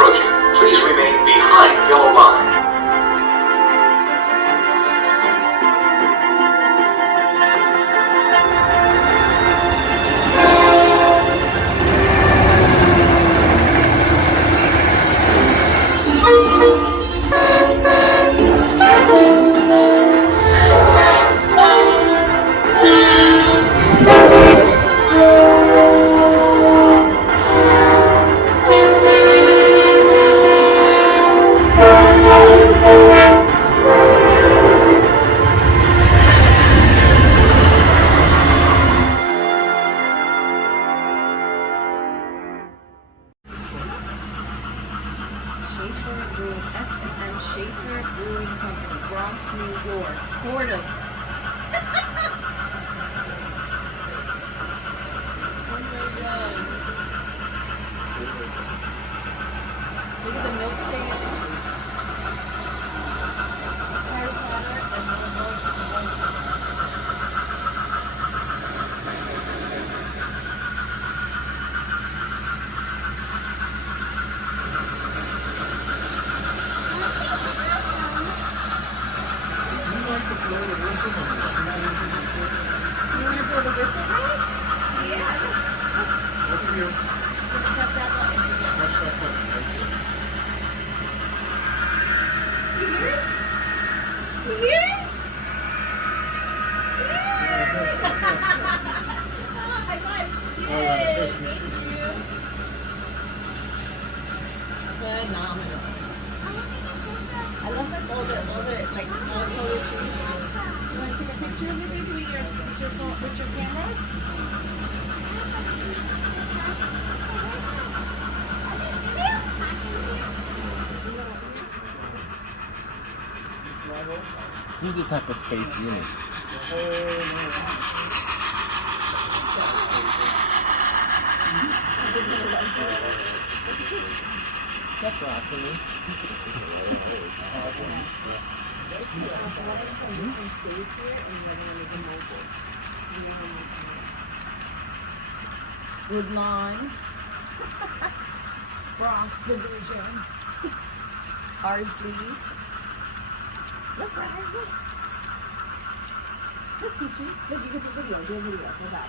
approaching. Please remain behind yellow line. Schaefer Brewing, F&M Schaefer Brewing Company, Bronx, New York. Fordham. Oh my god. Look at the milkshake. Harry Potter and Blow the whistle and just smell it. you want to blow the whistle, right? Yeah. Over here. Press that button. Press that button right there. You hear it? You hear it? High five. Yay. Thank you. Phenomenal. I love like all the like all color trees. You want to take a picture of it, baby, with your phone, with your camera? This is the type of space you need. That's broccoli. Woodlawn, Bronx Division, Ardsley. Look, Ryan, look. Look, Peachy. Look, you can do video. Do a video. Go back.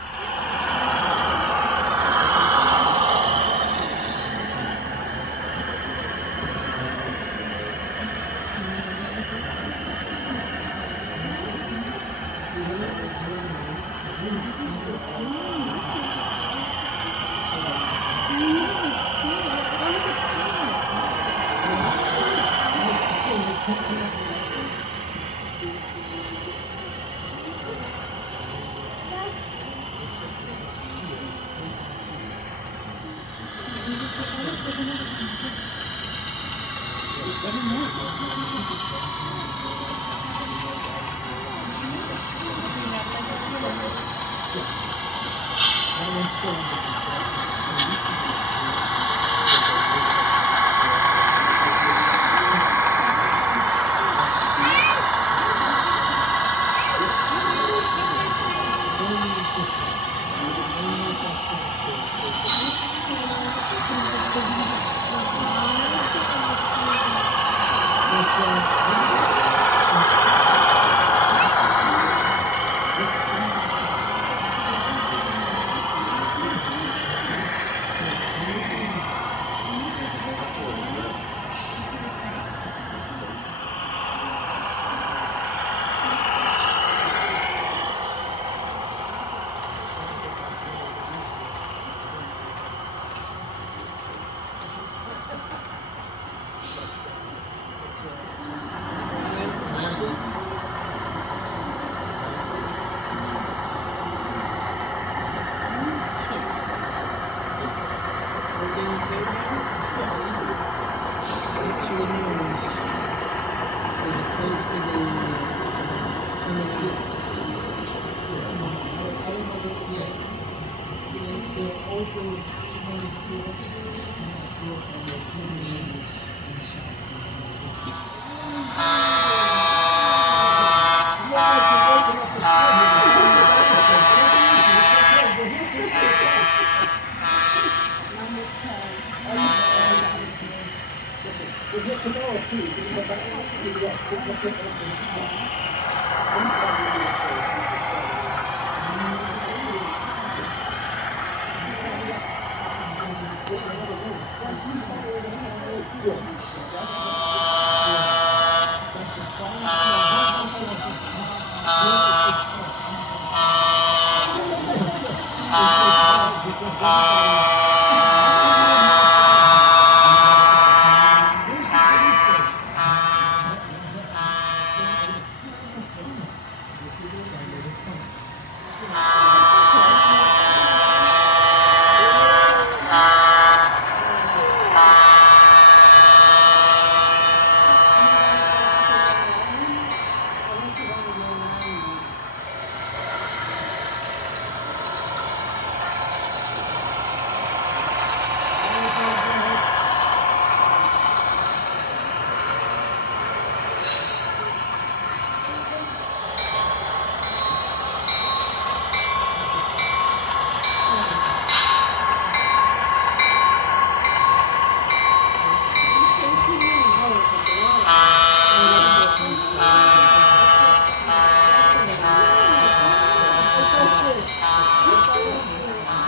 We'll get tomorrow too. We can go back. We'll get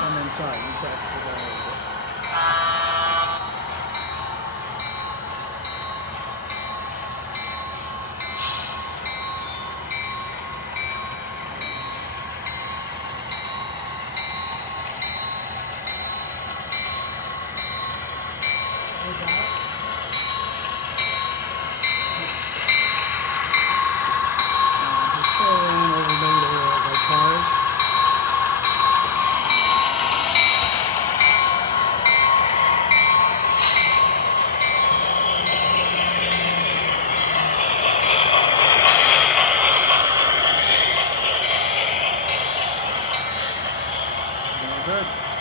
Come inside. You catch the guy. Just pull in over the cars. Good.